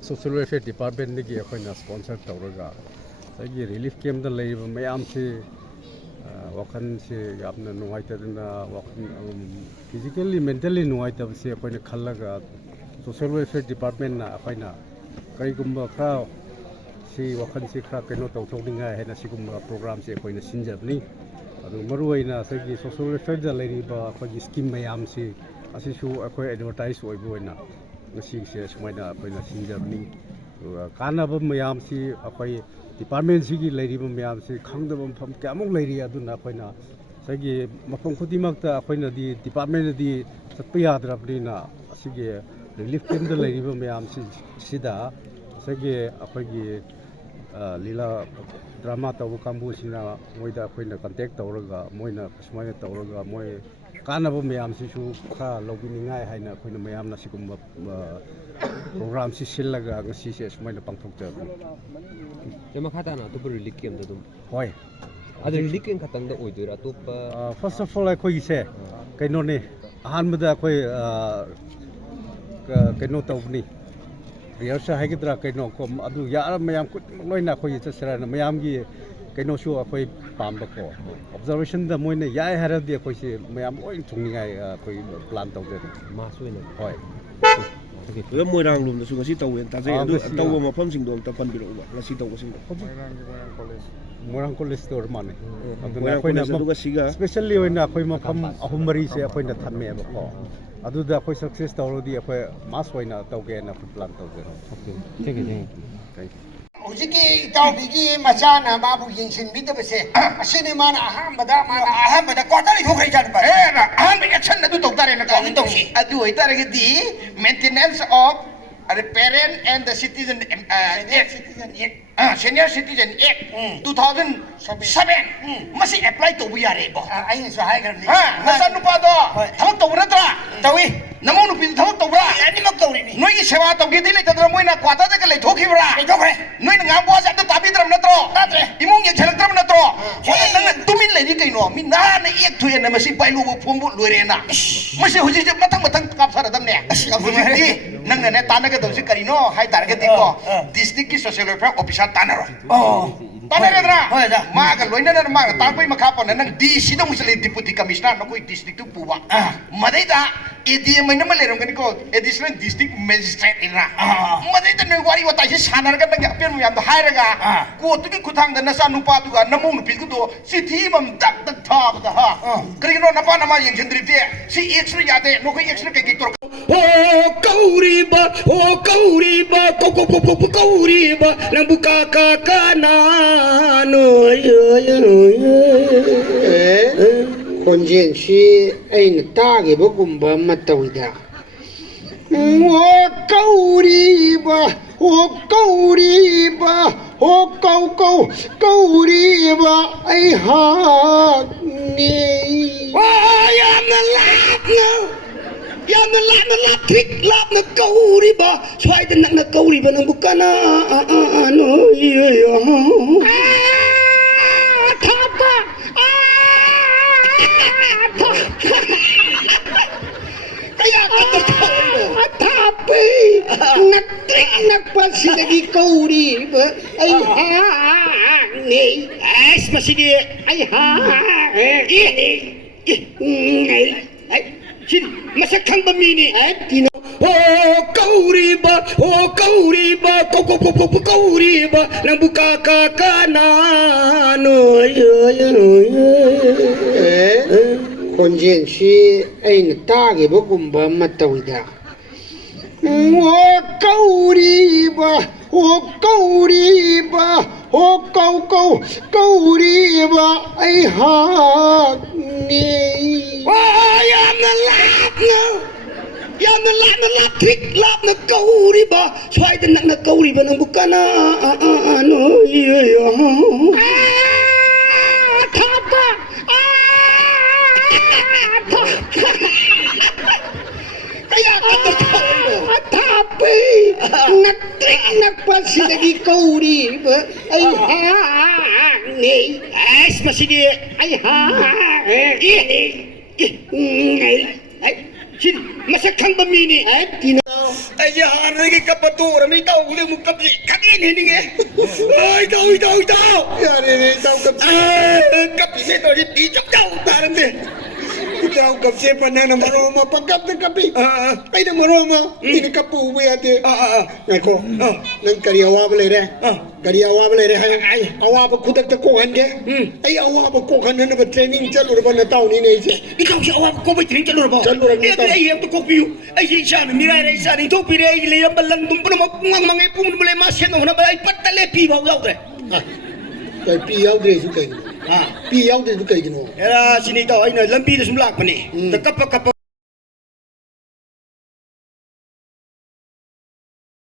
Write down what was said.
social welfare department nigi akoina sponsor tawraga sagi relief camp da leiba mayam si wakan si yapna nuwaitadna wakan physically mentally nuwaitab si akoina khallaga social welfare department na akoina kaigumba kha si wakan si kha keno tawthokninga hena sigumba program si akoina sinjabni adu maruaina sagi social welfare da leiba akogi scheme mayam si asisu akoi advertise oiboina ngasi se sumaina akoina sinjabni kanaba mayam si akoi department sigi leiriba mayam si khangdaba mafam kyamuk leiri aduna akoina sagi mafam khutimakta akoina di department di satpa yadrabnina asigi relief camp da leiriba mayam si sida sagi akoigi lila drama tawu kambu sina moida akoina contact tawraga moina sumaina tawraga moi kanaba mayam si su kha lobiningai haina akoina mayam na sigumba program si sillaga ngasi se sumaina pangthokjabni jama khata na to relief camp da dum hoi adu relief camp khatang da oidura to first of all akoi se kaino ne ahanbada akoi kaino tawni riyasa haigidra kaino kom adu yara mayam kut loina akoi chasra mayam gi kaino su akoi pamba ko observation da moine yai haradi akoi se mayam oi thungningai akoi plan tawde ma soina hoi 왜 모이랑 놈도 수가 시다고 다제 따고 뭐 펌싱도 없다 판비로 나 시다고 생각 모랑 콜레스 store mane 모이랑 콜레스 누가 시가 especially oina akoi mafam ahum mari se akoina thamme ba ko aduda akoi success tawrodi akoi mass oina tawge na plan tawge okay thank you Ujiki tawbigi machana babu yingshin bidabase asini mana ahambada kotali thokrai jan ba na ahan action na du tokdare na ka tokshi adu oitare di maintenance of parent and the citizen senior citizen act 2007 masi apply to we are bo ai ni so hai garni nasa nupa do thak to natra tawi namo nu pin thak to bra ani mak to ni noi gi sewa to gi dile tadra moina kwata de ka le thoki bra thokre noi na ngam bo sa ta tabi dram natro tatre imung ye chelak dram natro nang tumin le ni kai no mi na na ek thuye na masi pai lu bo phom bo lure na masi huji je matang kap sara dam ne huji nang ne ta na ga do si kari no hai tar ga di ko district ki social welfare officer tanaro tanara ma ga loina na ma ta pai makha pon nang DC da musli deputy commissioner no koi district tu puwa madai da ADM mai na ma lerom gani ko additional district magistrate ina madai da noi wari wata si sanar ga nang apen mu yam da haira ga ko tu ki kuthang da na sa nu pa tu ga namu nu pi ku do si thi bam tak tak tha da ha kri no na pa na ma yeng chendri te si extra ya de no koi extra ke tor kauriba kauriba nambuka kakana no konjensi aina tagi bagumba matawida kauriba ai ha ni yamna lap trick lap na kauriba swai da na kauriba nambuka na no thapa kaya tapi natrik nagpasi lagi kauriba ay ha ni as masigi ay ha ay sini masakang bamini ay tino kauriba kauriba nambuka kakana no konjensi aina tagi bagumba matawida kauriba ai ha ni yamna lap trick lap na kauriba swai da na kauriba nambuka na no thapa kaya tapi natrik nagpasi lagi kauriba ay ha ni as masigi ay ha ay ชิมาสักครั้งบะมีนี่ไอ้จีนไอ้ยาอะไรกันกับประตูเราไม่เต้าเรื่องมุกกับยี่ขัดอินนี่ไงไอ้เต้าอย่าเนี่ยเต้ากับกับพี่เนี่ยตัวนี้ตีจับเต้าตาลังเด้เต้ากับเชฟปันเนี่ยมาโรมาปักกับเนี่ยกับพี่ไอ้เนี่ยมาโรมานี่กับปูเวียเต้ไงโคนั่นกะเรียวว่าไปเลยเด้กะเรียวว่าไปเลยเด้ให้เอาว่าไปคุดตะโกหันแกไอ้เอาว่าไปโกหันนั่นไปเทรนนิ่งจัลลุระบนเต้านี่เนี่ยนี่เขาจะเอาว่าโกไปเทรนจัลลุระบจัลลุระนี่ไอ้ยังตัวโกปิวไอ้ยี่ชานี่ไรไรชานี่ทุกปีเลยเลยยังบัลลังตุ้มปนมังไอ้ปุ่มเลยมาเสียงของนั่นไอ้ปัตตะเลปีบอกเราเลยแต่ปีเอาเดรสุกันปีเอาเดรสุกันกินโอ้เออสินี่ต่อไอ้เนี่ยลำปีเดสุมลากมันนี่แต่กับ